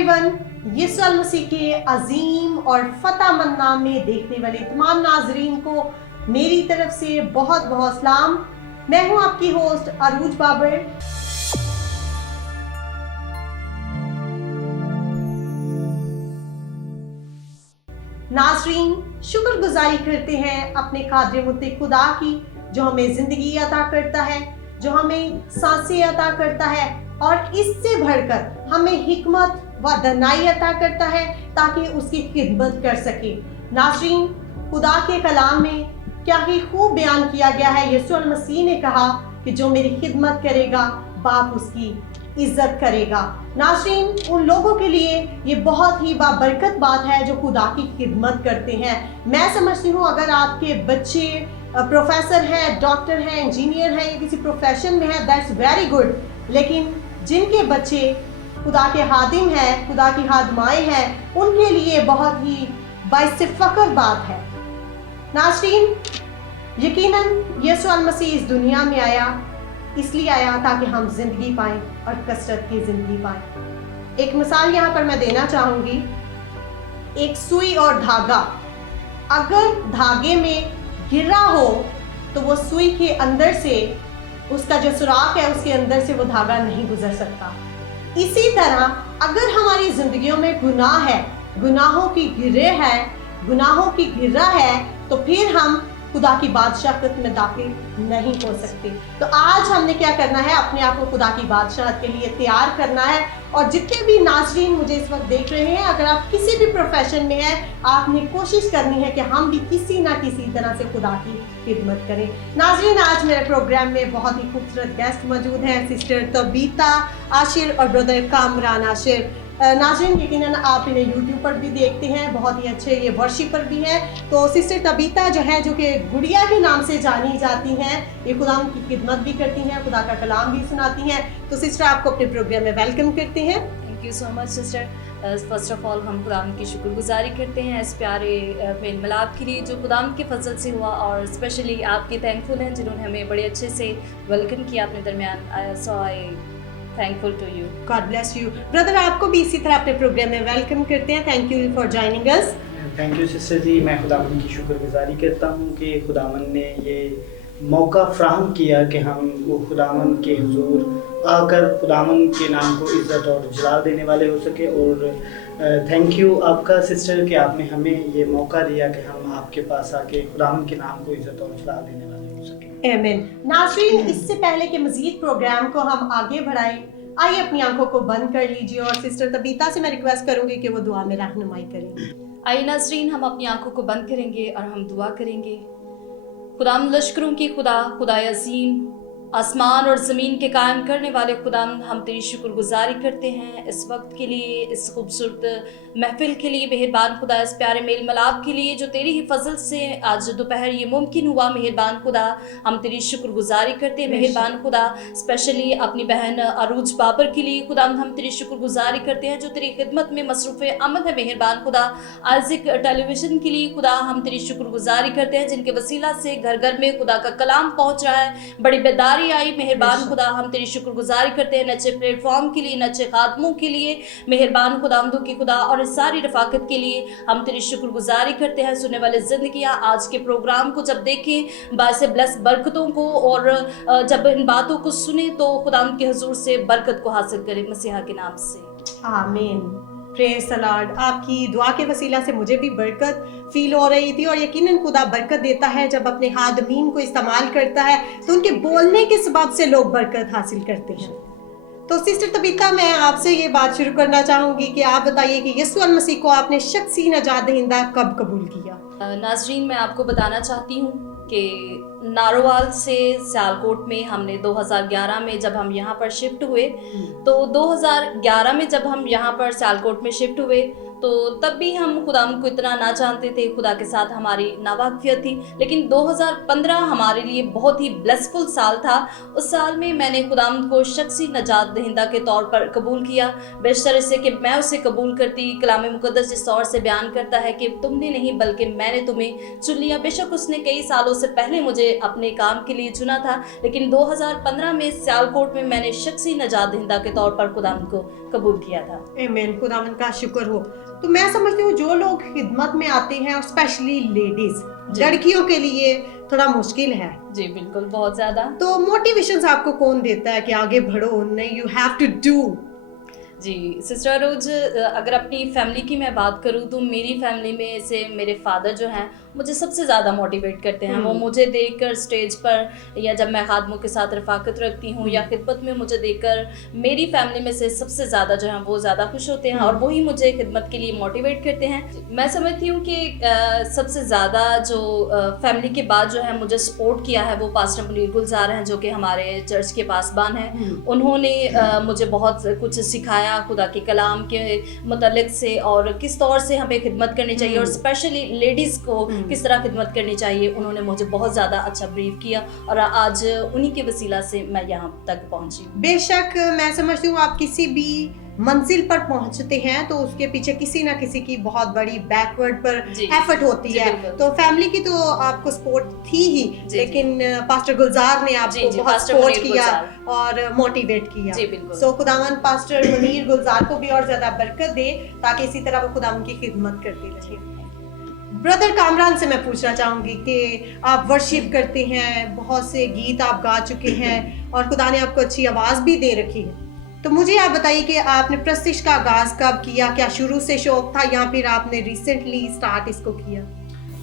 Everyone, यीशु मसीह के अजीम और फतेहमंद नाम में देखने वाले तमाम नाजरीन को मेरी तरफ से बहुत बहुत सलाम। मैं हूं आपकी होस्ट अरूज बाबर। नाजरीन, शुक्रगुजारी करते हैं अपने कादिर मुत्तक़ खुदा की, जो हमें जिंदगी अता करता है, जो हमें सांसें अता करता है और इससे बढ़कर हमें हिकमत व दनाई अता करता है ताकि उसकी खिदमत कर सके। नाज़रीन, खुदा के कलाम में क्या ही खूब बयान किया गया है। यीशु मसीह ने कहा कि जो मेरी खिदमत करेगा बाप उसकी इज्जत करेगा। नाज़रीन, उन लोगों के लिए ये बहुत ही बाबरकत बात है जो खुदा की खिदमत करते हैं। मैं समझती हूँ अगर आपके बच्चे प्रोफेसर हैं, डॉक्टर हैं, इंजीनियर हैं या किसी प्रोफेशन में है, दैट्स वेरी गुड। लेकिन जिनके बच्चे खुदा के हादिम हैं, खुदा की हादमाएँ हैं, उनके लिए बहुत ही बाइस फ़ख्र बात है। नाज़रीन, यकीनन यीशु मसीह इस दुनिया में आया, इसलिए आया ताकि हम जिंदगी पाएं और कसरत की जिंदगी पाएं। एक मिसाल यहाँ पर मैं देना चाहूँगी। एक सुई और धागा, अगर धागे में गिरा हो तो वो सुई के अंदर से, उसका जो सुराख है उसके अंदर से वो धागा नहीं गुजर सकता। इसी तरह अगर हमारी जिंदगियों में गुनाह है, गुनाहों की गिरह है, गुनाहों की गिरह है, तो फिर हम खुदा की बादशाहत में दाखिल नहीं हो सकते। तो आज हमने क्या करना है, अपने आप को खुदा की बादशाहत के लिए तैयार करना है। और जितने भी नाज़रीन मुझे इस वक्त देख रहे हैं, अगर आप किसी भी प्रोफेशन में हैं, आपने कोशिश करनी है कि हम भी किसी ना किसी तरह से खुदा की खिदमत करें। नाज़रीन, आज मेरे प्रोग्राम में बहुत ही खूबसूरत गेस्ट मौजूद हैं, सिस्टर तबीता आशिर और ब्रदर कामरान आशिर। नाज़रीन, यकीनन आप इन्हें यूट्यूब पर भी देखते हैं, बहुत ही अच्छे ये वर्शिपर भी हैं। तो सिस्टर तबीता जो है, जो कि गुड़िया के नाम से जानी जाती हैं, ये खुदा की खिदमत भी करती हैं, खुदा का कलाम भी सुनाती हैं। तो सिस्टर, आपको अपने प्रोग्राम में वेलकम करते हैं। Thank you so much sister. First of all हम खुदाम की शुक्रगुजारी करते हैं इस प्यारे मेल मिलाप के लिए जो खुदाम के फजल से हुआ, और स्पेशली आपके थैंकफुल हैं जिन्होंने हमें बड़े अच्छे से वेलकम किया अपने दरमियान। So I thankful to you. God bless you. Brother, आपको भी इसी तरह अपने प्रोग्राम में वेलकम करते हैं। Thank you for joining us. Thank you sister ji. मैं खुदावन की शुक्रगुजारी करता हूँ कि खुदावन ने ये मौका फ्राहम किया कि हम वो खुदावन के हुजूर आकर खुदावन के नाम को इज़्ज़त और जलाल देने वाले हो सके। और थैंक यू आपका सिस्टर कि आपने हमें ये मौका दिया कि हम आपके पास आके खुदावन के नाम को इज़्ज़त और जलाल देने वाले हो सके। आमीन। नाज़रीन, इससे पहले कि मज़ीद प्रोग्राम को हम आगे बढ़ाएं, आइए अपनी आंखों को बंद कर लीजिए और सिस्टर तबीता से मैं रिक्वेस्ट करूंगी कि वो दुआ में रहनुमाई करें। आइए नाज़रीन, हम अपनी आंखों को बंद करेंगे और हम दुआ करेंगे। खुदाम लश्करों की खुदा, खुदा अज़ीम, आसमान और ज़मीन के कायम करने वाले खुदाम, हम तेरी शुक्रगुजारी करते हैं इस वक्त के लिए, इस खूबसूरत महफिल के लिए। मेहरबान खुदा, इस प्यारे मेल मिलाप के लिए जो तेरी ही फजल से आज दोपहर ये मुमकिन हुआ। मेहरबान खुदा, हम तेरी शुक्रगुजारी करते हैं। मेहरबान खुदा, स्पेशली अपनी बहन अरूज बाबर के लिए खुदा हम तेरी शुक्रगुजारी करते हैं जो तेरी खिदमत में मसरूफ़ अमल है। मेहरबान खुदा, आइज़िक टेलीविज़न के लिए खुदा हम तेरी शुक्रगुजारी करते हैं जिनके वसीला से घर घर में खुदा का कलाम पहुँच रहा है, बड़ी बेदारी आई। मेहरबान खुदा, हम तेरी शुक्रगुजारी करते हैं नच्चे प्लेटफॉर्म के लिए, नच्चे खादमों के लिए। मेहरबान खुदावंदों की खुदा, और इस सारी रफाकत के लिए हम तेरी शुक्रगुजारी करते हैं। सुनने वाले ज़िंदगियाँ आज के प्रोग्राम को जब देखें, बासे ब्लेस बरकतों को, और जब इन बातों को सुने तो खुदाम के हुजूर से बरकत को हासिल करें मसीहा के नाम से। आमीन। Praise the Lord. आपकी दुआ के वसीला से मुझे भी बरकत फील हो रही थी, और यकीनन खुदा बरकत देता है जब अपने हादमीन को इस्तेमाल करता है, तो उनके बोलने के सबब से लोग बरकत हासिल करते हैं। तो सिस्टर तबीता, मैं आपसे ये बात शुरू करना चाहूँगी कि आप बताइए कि यीशु मसीह को आपने शख्सी नजात दहिंदा कब कबूल किया? नाज़रीन, मैं आपको बताना चाहती हूँ कि नारोवाल से सियालकोट में हमने 2011 में जब हम यहाँ पर शिफ्ट हुए, तो 2011 में जब हम यहाँ पर सियालकोट में शिफ्ट हुए तो तब भी हम खुदावंद को इतना ना जानते थे, खुदा के साथ हमारी नावाकिफियत थी। लेकिन 2015 हमारे लिए बहुत ही ब्लेसफुल साल था। उस साल में मैंने खुदावंद को शख्सी नजात दहिंदा के तौर पर कबूल किया, बेश तरह से कि मैं उसे कबूल करती। कलाम मुकद्दस जिस तौर से बयान करता है कि तुमने नहीं बल्कि मैंने तुम्हें चुन लिया। बेशक उसने कई सालों से पहले मुझे अपने काम के लिए चुना था, लेकिन 2015 में सियालकोट में मैंने शख्सी नजात दहिंदा के तौर पर खुदावंद को कबूल किया था। आमीन, खुदावंद का शुक्र हो। तो मैं समझती हूँ जो लोग खिदमत में आते हैं और स्पेशली लेडीज, लड़कियों के लिए थोड़ा मुश्किल है। जी बिल्कुल, बहुत ज्यादा। तो मोटिवेशन आपको कौन देता है कि आगे बढ़ो, नहीं यू हैव टू डू? जी सिस्टर रोज, अगर अपनी फैमिली की मैं बात करूँ तो मेरी फैमिली में से मेरे फादर जो हैं मुझे सबसे ज़्यादा मोटिवेट करते हैं। वो मुझे देखकर स्टेज पर या जब मैं खादमों के साथ रफाकत रखती हूँ या खिदमत में मुझे देखकर मेरी फैमिली में से सबसे ज़्यादा जो है वो ज़्यादा खुश होते हैं और वही मुझे खिदमत के लिए मोटिवेट करते हैं। मैं समझती हूँ कि सबसे ज़्यादा जो फैमिली के बाद जो है मुझे सपोर्ट किया है वो पास्टर मुनीर गुलजार हैं, जो कि हमारे चर्च के पासबान हैं। उन्होंने मुझे बहुत कुछ सिखाया खुदा के कलाम के मुतालिक से और किस तौर से हमें खिदमत करनी चाहिए और स्पेशली लेडीज़ को किस तरह खिदमत करनी चाहिए। उन्होंने मुझे बहुत ज़्यादा अच्छा ब्रीफ किया और आज उन्हीं के वसीला से मैं यहाँ तक पहुँची। बेशक मैं समझती हूँ आप किसी भी मंजिल पर पहुंचते हैं तो उसके पीछे किसी ना किसी की बहुत बड़ी बैकवर्ड पर एफर्ट होती है। तो फैमिली की तो आपको सपोर्ट थी ही, लेकिन पास्टर गुलजार ने आपको बहुत सपोर्ट किया और मोटिवेट किया। सो खुदावंद पास्टर मुनीर गुलजार को भी और ज्यादा बरकत दे ताकि इसी तरह वो खुदावंद की खिदमत करते रहे। ब्रदर कामरान से मैं पूछना चाहूंगी कि आप वर्शिप करते हैं, बहुत से गीत आप गा चुके हैं और खुदा ने आपको अच्छी आवाज भी दे रखी है। तो मुझे आप बताइए कि आपने प्रस्तिश का आगाज कब किया? क्या शुरू से शौक था या फिर आपने रिसेंटली स्टार्ट इसको किया?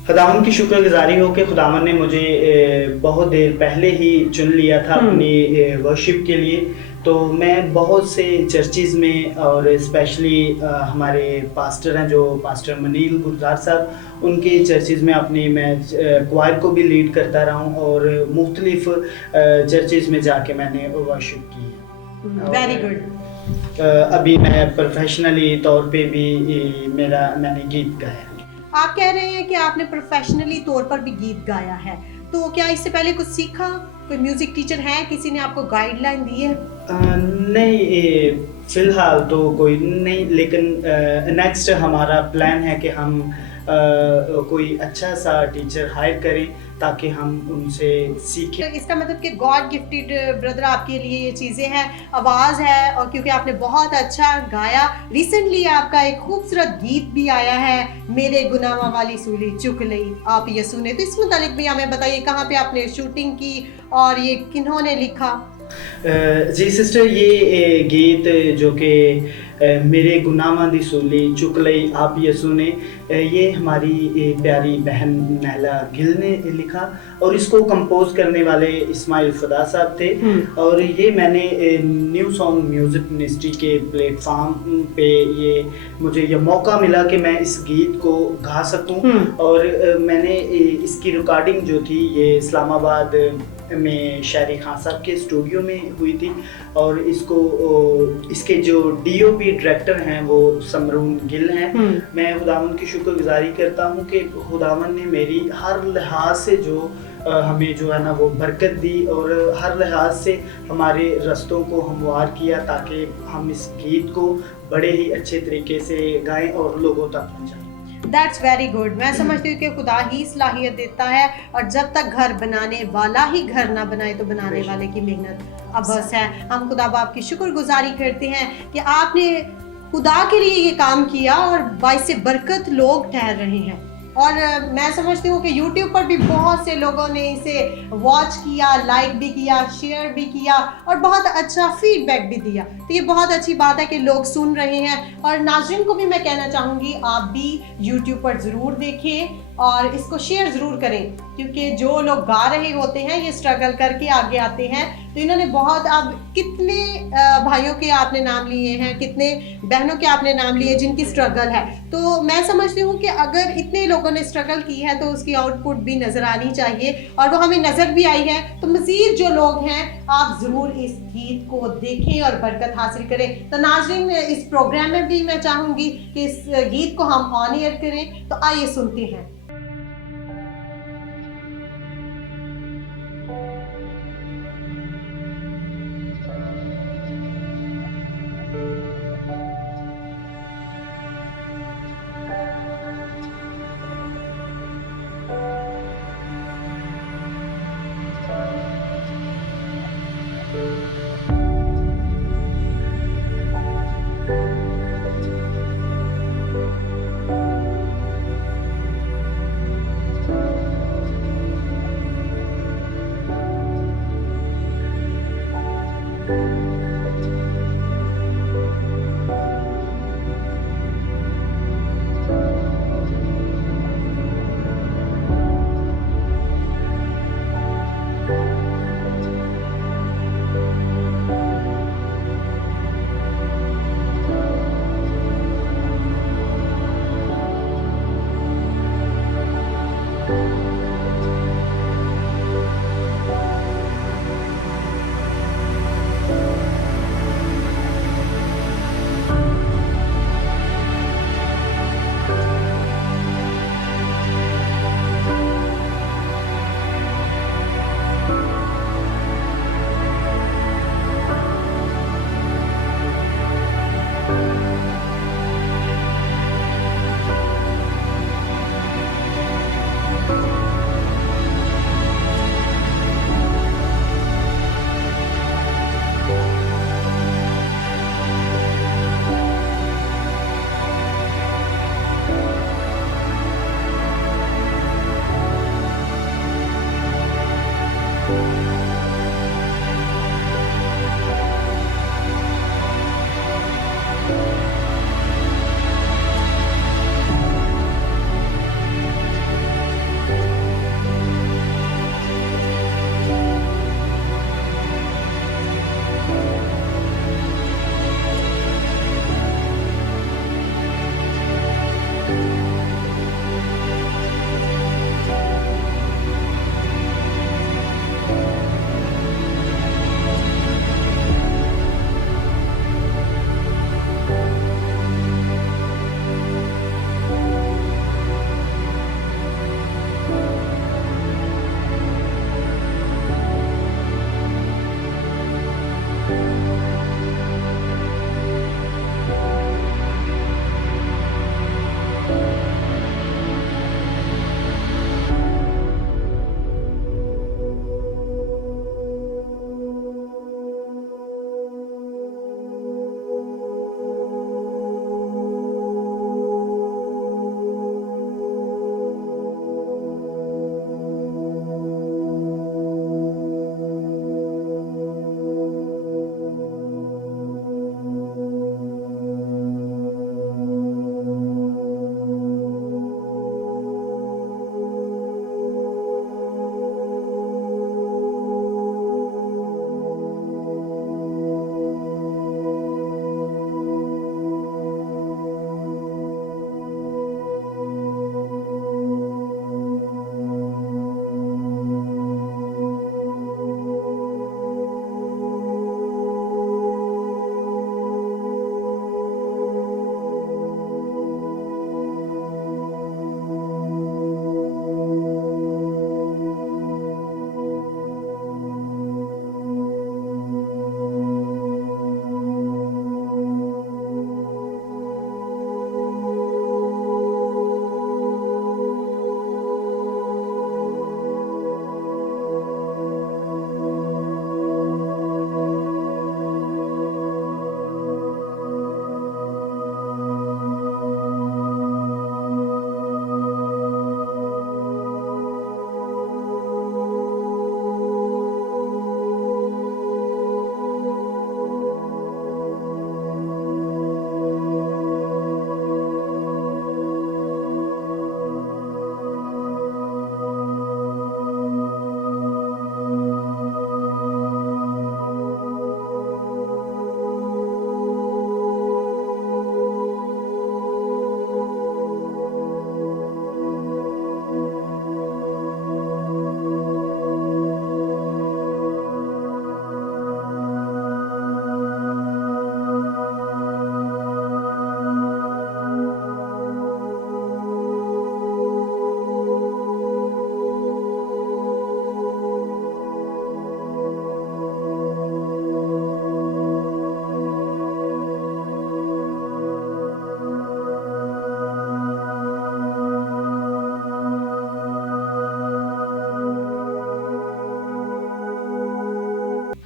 खुदावंद की शुक्रगुजारी हो कि खुदावंद ने मुझे बहुत देर पहले ही चुन लिया था अपनी वर्शिप के लिए। तो मैं बहुत से चर्चेज़ में और स्पेशली हमारे पास्टर हैं जो पास्टर मुनीर गुलजार साहब, उनके चर्चेज़ में अपनी मैं क्वायर को भी लीड करता रहा हूँ और मुख्तलिफ चर्चेज़ में जाके मैंने वर्शिप की। Very good. अभी मैं प्रोफेशनली तौर पे भी मैंने गीत गाया। आप कह रहे हैं कि आपने प्रोफेशनली तौर पर भी गीत गाया है, तो क्या इससे पहले कुछ सीखा? कोई म्यूजिक टीचर है, किसी ने आपको गाइडलाइन दी है? नहीं, फिलहाल तो कोई नहीं, लेकिन नेक्स्ट हमारा प्लान है कि हम कोई अच्छा सा टीचर हायर करें ताकि हम उनसे सीखें। तो इसका मतलब कि गॉड गिफ्टेड ब्रदर आपके लिए ये चीज़ें हैं, आवाज़ है, और क्योंकि आपने बहुत अच्छा गाया। रिसेंटली आपका एक खूबसूरत गीत भी आया है, मेरे गुनाहों वाली सूली चुक लई आप यसू ने। तो इस मुतालिक भी हमें बताइए कहाँ पे आपने शूटिंग की और ये किन्होंने लिखा? जी सिस्टर, ये गीत जो कि मेरे गुनाहों दी सूली चुक लई आप यसू ने, ये हमारी प्यारी बहन नहला गिल ने लिखा और इसको कंपोज करने वाले इस्माइल फदा साहब थे। और ये मैंने न्यू सॉन्ग म्यूज़िक मिनिस्ट्री के प्लेटफॉर्म पे मुझे ये मौका मिला कि मैं इस गीत को गा सकूं। और मैंने इसकी रिकॉर्डिंग जो थी ये इस्लामाबाद में शायरी खान साहब के स्टूडियो में हुई थी और इसके जो डीओपी डायरेक्टर हैं वो समरून गिल हैं। मैं खुदावंद की शुक्रगुजारी करता हूँ कि खुदावंद ने मेरी हर लिहाज से जो हमें जो है ना वो बरकत दी और हर लिहाज से हमारे रस्तों को हमवार किया ताकि हम इस गीत को बड़े ही अच्छे तरीके से गाएं और लोगों तक पहुँचाएं। That's very good। मैं समझती हूँ कि खुदा ही सलाहियत देता है और जब तक घर बनाने वाला ही घर ना बनाए तो बनाने वाले की मेहनत अब बस है। हम खुदा बाप की शुक्रगुजारी करते हैं कि आपने खुदा के लिए ये काम किया और बाइस से बरकत लोग ठहर रहे हैं। और मैं समझती हूँ कि YouTube पर भी बहुत से लोगों ने इसे वॉच किया, लाइक भी किया, शेयर भी किया और बहुत अच्छा फीडबैक भी दिया। तो ये बहुत अच्छी बात है कि लोग सुन रहे हैं। और नाज़रीन को भी मैं कहना चाहूँगी आप भी YouTube पर ज़रूर देखें और इसको शेयर ज़रूर करें, क्योंकि जो लोग गा रहे होते हैं ये स्ट्रगल करके आगे आते हैं। तो इन्होंने बहुत, अब कितने भाइयों के आपने नाम लिए हैं, कितने बहनों के आपने नाम लिए जिनकी स्ट्रगल है। तो मैं समझती हूँ कि अगर इतने लोगों ने स्ट्रगल की है तो उसकी आउटपुट भी नज़र आनी चाहिए, और वो हमें नज़र भी आई है। तो मज़ीद जो लोग हैं आप ज़रूर इस गीत को देखें और बरकत हासिल करें। तो नाज़रीन, इस प्रोग्राम में भी मैं चाहूँगी कि इस गीत को हम ऑन एयर करें, तो आइए सुनते हैं।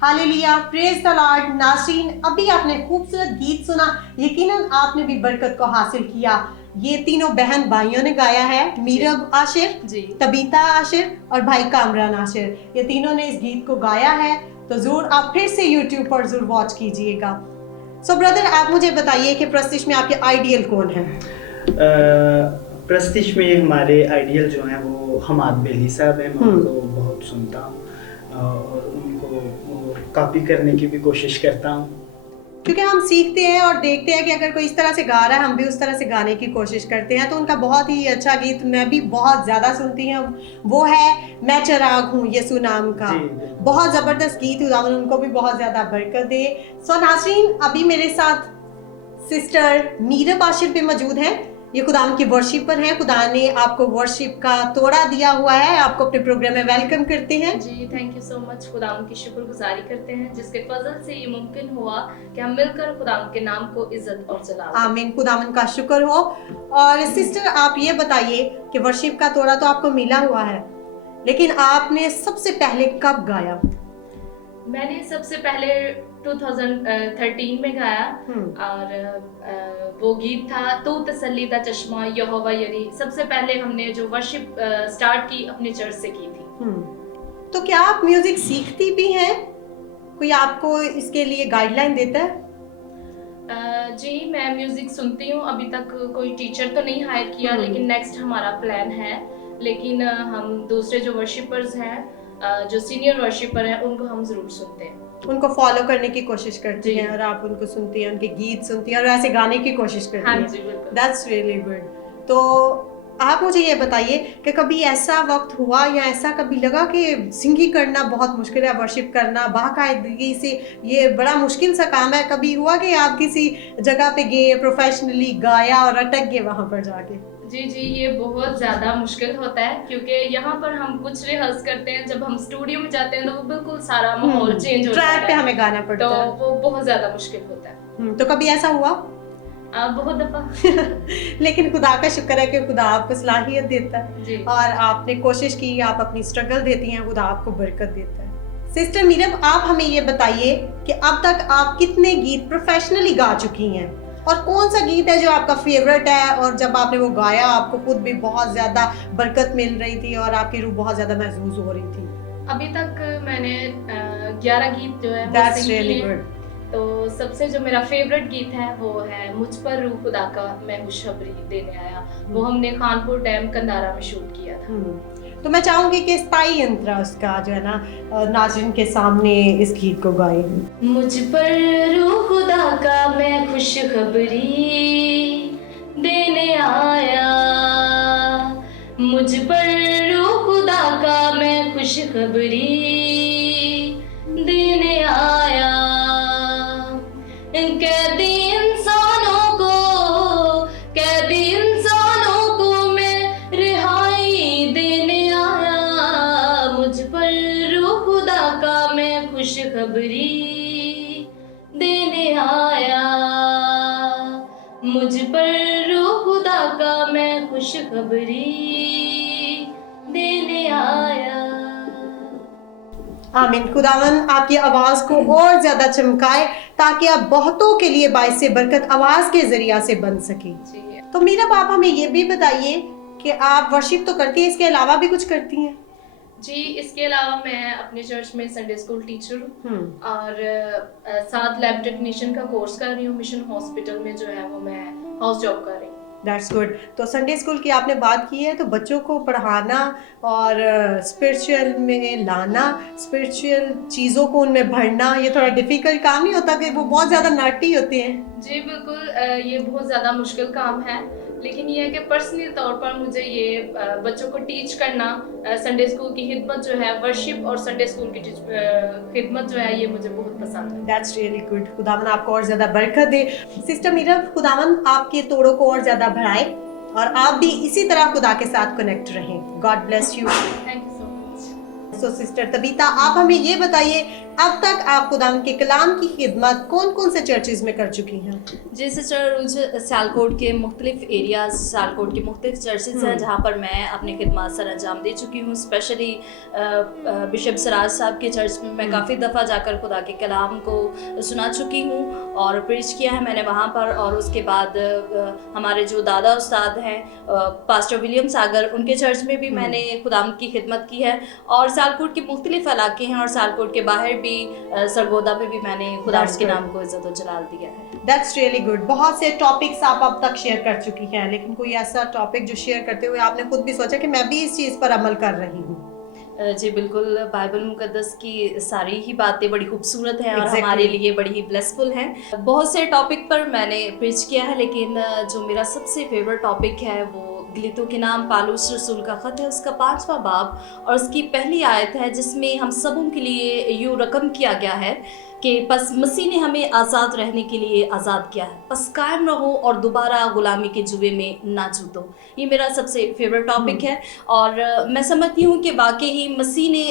Hallelujah, praise the Lord. नाज़रीन, अभी आपने खूबसूरत गीत सुना, यकीनन आपने भी बरकत को हासिल किया। ये तीनों बहन भाइयों ने गाया है, मीरब आशिर, जी। तबीता आशिर और भाई कामरान आशिर। ये तीनों ने इस गीत को गाया है, तो जरूर आप फिर से YouTube पर जरूर वॉच कीजिएगा। सो ब्रदर, आप मुझे बताइए कि प्रस्तिश में आपके आइडियल कौन है? प्रस्तिश में हमारे आइडियल जो हैं वो हमाद बेली साहब हैं। मैं उनको बहुत सुनता हूँ और उनको कॉपी करने की भी कोशिश करता हूँ, क्योंकि हम सीखते हैं और देखते हैं कि अगर कोई इस तरह से गा रहा है, हम भी उस तरह से गाने की कोशिश करते हैं। तो उनका बहुत ही अच्छा गीत मैं भी बहुत ज़्यादा सुनती हूँ, वो है मैं चिराग हूँ यीशु नाम का। बहुत ज़बरदस्त गीत, खुदावंद उनको भी बहुत ज़्यादा बरकत दे। सो नाज़रीन, अभी मेरे साथ सिस्टर मीरब आशिर भी मौजूद हैं। ये खुदावंद की वर्शिपर हैं। खुदा ने आपको वर्शिप का तोड़ा दिया हुआ है, आपको अपने प्रोग्राम में वेलकम करते हैं। जी, थैंक यू सो मच। खुदावंद की शुक्रगुजारी करते हैं जिसके फजल से ये मुमकिन हुआ कि हम मिलकर खुदावंद के नाम को इज्जत और जलाल। आमीन, खुदावंद का शुक्र हो। और सिस्टर, आप ये बताइए कि वर्शिप का तोड़ा तो आपको मिला हुआ है, लेकिन आपने सबसे पहले कब गाया? मैंने सबसे पहले 2013 में गाया और वो गीत था तू तसल्ली दा चश्मा यहोवा यरी। सबसे पहले हमने जो वर्शिप स्टार्ट की अपने चर्च से की थी। तो क्या आप म्यूजिक सीखती भी हैं? कोई आपको इसके लिए गाइडलाइन देता है? जी, मैं म्यूजिक सुनती हूँ। अभी तक कोई टीचर तो नहीं हायर किया, लेकिन नेक्स्ट हमारा प्लान है। लेकिन हम दूसरे जो वर्शिपर्स हैं, जो सीनियर वर्शिपर हैं, उनको हम जरूर सुनते हैं, उनको फॉलो करने की कोशिश करती हैं और आप उनको सुनती हैं, उनके गीत सुनती हैं और ऐसे गाने की कोशिश करती हैं। हाँ जी, बिल्कुल। That's really good. तो आप मुझे ये बताइए कि कभी ऐसा वक्त हुआ या ऐसा कभी लगा कि सिंगिंग करना बहुत मुश्किल है, वर्शिप करना बाकायदगी से ये बड़ा मुश्किल सा काम है? कभी हुआ कि आप किसी जगह पे गए, प्रोफेशनली गाया और अटक गए वहाँ पर जाके? जी, ये बहुत ज़्यादा मुश्किल होता है, क्योंकि यहाँ पर हम कुछ रिहर्स करते हैं, जब हम स्टूडियो में जाते हैं तो वो बिल्कुल सारा माहौल चेंज हो जाता है, ट्रैक पे हमें गाना पड़ता तो है, वो बहुत ज़्यादा मुश्किल होता है। तो कभी ऐसा हुआ? बहुत दफ़ा। लेकिन खुदा का शुक्र है कि खुदा आपको सलाहियत देता है जी। और आपने कोशिश की, आप अपनी स्ट्रगल देती हैं, खुदा आपको बरकत देता है। सिस्टर मीरब, आप हमें ये बताइए कि अब तक आप कितने गीत प्रोफेशनली गा चुकी हैं और कौन सा गीत है जो आपका फेवरेट है और जब आपने वो गाया आपको खुद भी बहुत ज़्यादा बरकत मिल रही थी और आपकी रूह बहुत ज़्यादा महसूस हो रही थी? अभी तक मैंने 11 गीत जो है वो That's सिंग really किए। good. तो सबसे जो मेरा फेवरेट गीत है वो है मुझ पर रूह खुदा का मैं खुशखबरी देने आया। वो हमने खानपुर डैम कंधारा में शूट किया था। तो मैं चाहूंगी कि स्थाई अंतरा उसका जो है ना नाज़रीन के सामने इस गीत को गाएं। मुझ पर रूह खुदा का मैं खुशखबरी देने आया, मुझ पर रूह खुदा का मैं खुशखबरी देने आया। कैदी इंसानों को मैं रिहाई देने आया। मुझ पर रूह खुदा का मैं खुशखबरी देने आया, मुझ पर रूह खुदा का मैं खुशखबरी देने आया। आमीन। खुदावन आपकी आवाज़ को और ज़्यादा चमकाए ताकि आप बहुतों के लिए बाइस बरकत आवाज़ के ज़रिया से बन सके। तो मीरा आप हमें ये भी बताइए कि आप वर्शिप तो करती हैं, इसके अलावा भी कुछ करती हैं? जी, इसके अलावा मैं अपने चर्च में संडे स्कूल टीचर हूँ और साथ लैब टेक्नीशियन का कोर्स कर रही हूँ। मिशन हॉस्पिटल में जो है वो मैं हाउस जॉब कर रही हूँ। That's good. तो संडे स्कूल की आपने बात की है, तो बच्चों को पढ़ाना और स्पिरिचुअल में लाना, स्पिरिचुअल चीज़ों को उनमें भरना, ये थोड़ा डिफ़िकल्ट काम नहीं होता कि वो बहुत ज़्यादा नाटी होते हैं? जी बिल्कुल, ये बहुत ज़्यादा मुश्किल काम है, लेकिन ये है कि पर्सनली तौर पर मुझे ये बच्चों को टीच करना, संडे स्कूल की खिदमत जो है, वर्शिप और संडे स्कूल की खिदमत जो है, ये मुझे बहुत पसंद है। That's really good. खुदावन आपको और ज़्यादा बरकत दे। सिस्टर मीरा, खुदावन आपके तोड़ों को और ज़्यादा बढ़ाए और आप भी इसी तरह खुदा के साथ कनेक्ट रहें। God bless you. Thank you so much. So sister Tabitha, आप हमें ये बताइए, अब तक आप खुदावंद के कलाम की खिदमत कौन कौन से चर्चेज में कर चुकी हैं? जी सिस्टर, रोज सियालकोट के मुख्तलिफ एरियाज, सियालकोट के मुख्तलिफ चर्चेज हैं जहाँ पर मैं अपनी खिदमत सर अंजाम दे चुकी हूँ। स्पेशली बिशप सिराज साहब के चर्च में मैं काफ़ी दफ़ा जाकर खुदा के कलाम को सुना चुकी हूँ और प्रीच किया है मैंने वहाँ पर। और उसके बाद हमारे जो दादा उस्ताद हैं पास्टर विलियम सागर, उनके चर्च में भी मैंने खुदावंद की खिदमत की है। और सियालकोट के मुख्तलिफ इलाके हैं और सियालकोट के बाहर भी सरगोदा में भी मैंने खुदावंद के नाम को इज्जत और जलाल दिया है। That's really good। बहुत से टॉपिक्स आप अब तक शेयर कर चुकी हैं, लेकिन कोई ऐसा टॉपिक जो शेयर करते हुए आपने खुद भी सोचा कि मैं भी इस चीज़ पर अमल कर रही हूँ? जी बिल्कुल, बाइबल मुकद्दस की सारी ही बातें बड़ी खूबसूरत हैं और Exactly। हमारे लिए बड़ी ही ब्लेसफुल हैं। बहुत से टॉपिक पर मैंने प्रीच किया है, लेकिन जो मेरा सबसे फेवरेट टॉपिक है वो गलीतों के नाम पालूस रसूल का ख़त है, उसका 5वां बाब और उसकी पहली आयत है, जिसमें हम सबों के लिए यूँ रकम किया गया है कि बस मसीह ने हमें आज़ाद रहने के लिए आज़ाद किया है, बस कायम रहो और दोबारा गुलामी के जुए में ना जूतो। ये मेरा सबसे फेवरेट टॉपिक है और मैं समझती हूँ कि वाकई ही मसीह ने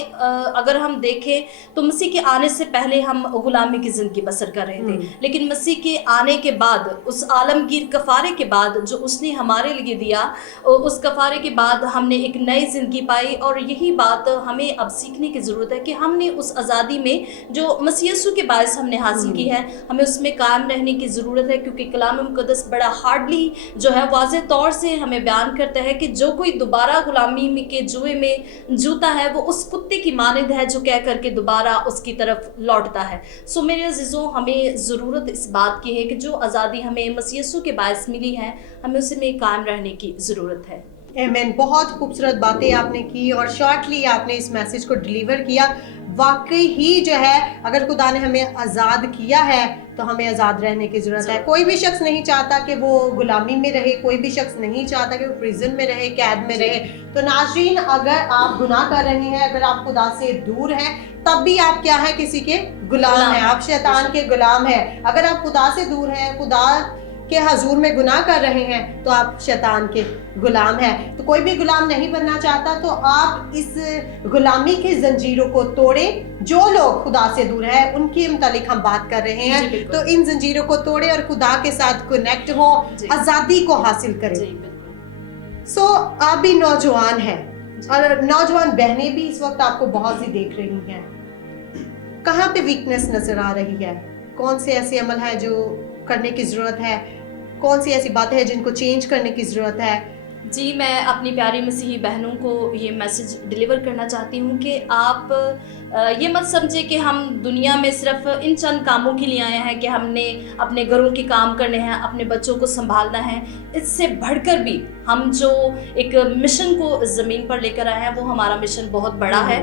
अगर हम देखें तो मसीह के आने से पहले हम गुलामी की ज़िंदगी बसर कर रहे थे, लेकिन मसीह के आने के बाद, उस आलमगीर कफ़ारे के बाद जो उसने हमारे लिए दिया, उस कफ़ारे के बाद हमने एक नई ज़िंदगी पाई। और यही बात हमें अब सीखने की ज़रूरत है कि हमने उस आज़ादी में जो मसीह यीशु के बायस हमने हासिल की है, हमें उसमें कायम रहने की ज़रूरत है। क्योंकि कलाम मुक़द्दस बड़ा हार्डली जो है वाज़ेह तौर से हमें बयान करता है कि जो कोई दोबारा गुलामी के जुए में जूता है वो उस कुत्ते की मानद है जो कह करके दोबारा उसकी तरफ लौटता है। सो मेरे अज़ीज़ों, हमें ज़रूरत इस बात की है कि जो आज़ादी हमें मसीह यीशु के बायस मिली है, हमें उसमें कायम रहने की ज़रूरत है। आमीन। बहुत खूबसूरत बातें आपने की और शॉर्टली आपने इस मैसेज को डिलीवर किया। वाकई ही जो है, अगर खुदा ने हमें आज़ाद किया है तो हमें आज़ाद रहने की ज़रूरत है। कोई भी शख्स नहीं चाहता कि वो गुलामी में रहे, कोई भी शख्स नहीं चाहता कि वो प्रिजन में रहे, कैद में रहे। तो नाज़रीन, अगर आप गुनाह कर रहे हैं, अगर आप खुदा से दूर हैं, तब भी आप क्या है, किसी के गुलाम हैं, आप शैतान के गुलाम हैं। अगर आप खुदा से दूर हैं, खुदा के हजूर में गुनाह कर रहे हैं, तो आप शैतान के गुलाम हैं। तो कोई भी गुलाम नहीं बनना चाहता, तो आप इस गुलामी की जंजीरों को तोड़ें। जो लोग खुदा से दूर हैं उनके मुतालिक हम बात कर रहे हैं, तो इन जंजीरों को तोड़ें और खुदा के साथ कनेक्ट हो, आज़ादी को हासिल करें। सो आप भी नौजवान हैं और नौजवान बहनें भी इस वक्त आपको बहुत सी देख रही हैं। कहाँ पे वीकनेस नजर आ रही है? कौन से ऐसे अमल है जो करने की ज़रूरत है? कौन सी ऐसी बातें हैं जिनको चेंज करने की ज़रूरत है? जी, मैं अपनी प्यारी मसीही बहनों को ये मैसेज डिलीवर करना चाहती हूँ कि आप ये मत समझे कि हम दुनिया में सिर्फ इन चंद कामों के लिए आए हैं कि हमने अपने घरों के काम करने हैं, अपने बच्चों को संभालना है। इससे बढ़कर भी हम जो एक मिशन को ज़मीन पर लेकर आए हैं, वो हमारा मिशन बहुत बड़ा है।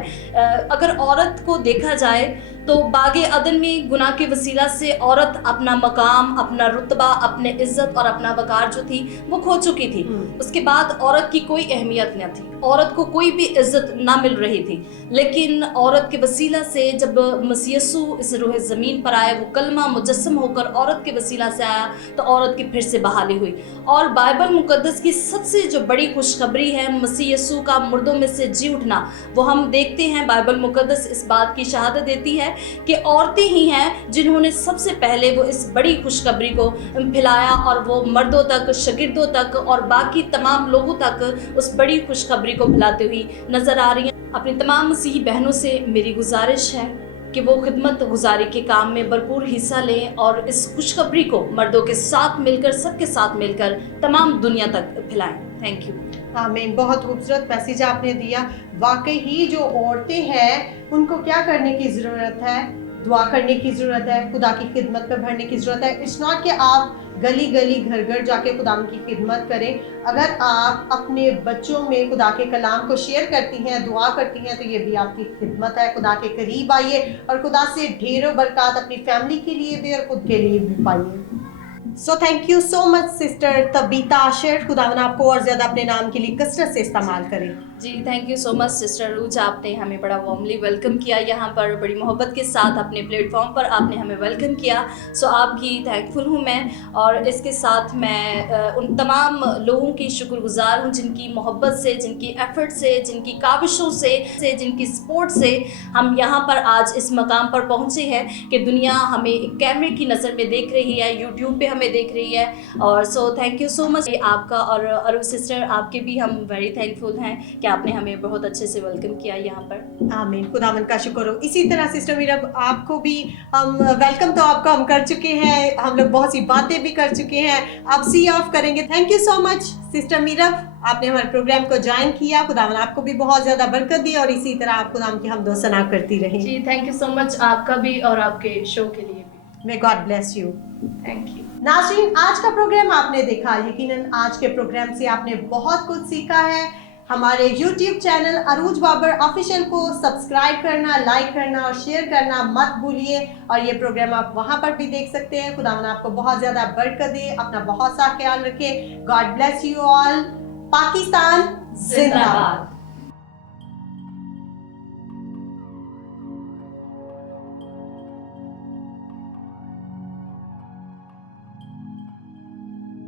अगर औरत को देखा जाए तो बागे अदन में गुनाह के वसीला से औरत अपना मकाम, अपना रुतबा, अपने इज्जत और अपना वकार जो थी वो खो चुकी थी। उसके बाद औरत की कोई अहमियत न थी, औरत को कोई भी इज्जत ना मिल रही थी। लेकिन औरत के वसीला से जब मसीह यीशु इस रूह ज़मीन पर आए, वो कलमा मुजस्सम होकर औरत के वसीला से आया, तो औरत की फिर से बहाली हुई। और बाइबल मुकद्दस की सबसे जो बड़ी खुशखबरी है मसीह यीशु का मुर्दों में से जी उठना, वो हम देखते हैं। बाइबल मुकद्दस इस बात की शहादत देती है कि औरतें ही हैं जिन्होंने सबसे पहले वो इस बड़ी खुशखबरी को फैलाया और वो मर्दों तक, शागिर्दों तक और बाकी तमाम लोगों तक उस बड़ी खुशखबरी को फैलाते हुई नजर आ रही हैं। अपनी तमाम मसीही बहनों से मेरी गुजारिश है कि वो खिदमत गुजारी के काम में भरपूर हिस्सा लें और इस खुशखबरी को मर्दों के साथ मिलकर, सबके साथ मिलकर तमाम दुनिया तक फैलाएं। Thank you. आमीन। बहुत खूबसूरत मैसेज आपने दिया। वाकई ही जो औरतें हैं उनको क्या करने की ज़रूरत है? दुआ करने की ज़रूरत है, खुदा की खिदमत में भरने की ज़रूरत है। इट्स नॉट कि आप गली गली घर घर जाके खुदा की खिदमत करें। अगर आप अपने बच्चों में खुदा के कलाम को शेयर करती हैं, दुआ करती हैं, तो ये भी आपकी खिदमत है। खुदा के करीब आइए और खुदा से ढेरों बरकत अपनी फैमिली के लिए भी और खुद के लिए भी पाइए। So thank you so much sister Tabitha Ashir. खुदावन आपको और ज़्यादा अपने नाम के लिए कसरत से इस्तेमाल करें। जी thank you so much sister Rose, आपने हमें बड़ा वार्मली वेलकम किया यहाँ पर, बड़ी मोहब्बत के साथ अपने प्लेटफॉर्म पर आपने हमें वेलकम किया। सो आपकी थैंकफुल हूँ मैं, और इसके साथ मैं उन तमाम लोगों की शुक्रगुजार हूँ जिनकी मोहब्बत से, जिनकी एफर्ट से, जिनकी काविशों से जिनकी सपोर्ट से हम यहाँ पर आज इस मकाम पर पहुँचे हैं कि दुनिया हमें एक कैमरे की नज़र में देख रही है, यूट्यूब पे हमें देख रही है। और so thank you so much आपका, और अरु सिस्टर आपके भी हम वेरी थैंकफुल हैं कि आपने हमें बहुत अच्छे से वेलकम किया यहाँ पर। आमीन, खुदावन का शुक्र हो। इसी तरह सिस्टर मीरब आपको भी हम वेलकम तो आपका हम कर चुके हैं, हम लोग बहुत सी बातें भी कर चुके हैं, अब सी ऑफ करेंगे। Thank you so much sister Meerab, आपने हमारे प्रोग्राम को ज्वाइन किया। खुदावन आपको भी बहुत ज़्यादा बरकत दी और इसी तरह आप खुदावन की हमदो सना करती रहें। जी थैंक यू सो मच आपका भी और आपके शो के लिए भी। May God bless you. Thank you. नाज़रीन, आज का प्रोग्राम आपने देखा, यकीनन आज के प्रोग्राम से आपने बहुत कुछ सीखा है। हमारे YouTube चैनल अरूज बाबर ऑफिशियल को सब्सक्राइब करना, लाइक करना और शेयर करना मत भूलिए, और ये प्रोग्राम आप वहाँ पर भी देख सकते हैं। खुदावन आपको बहुत ज़्यादा बरकत दे, अपना बहुत सा ख्याल रखें। God bless you all. Pakistan जिंदाबाद।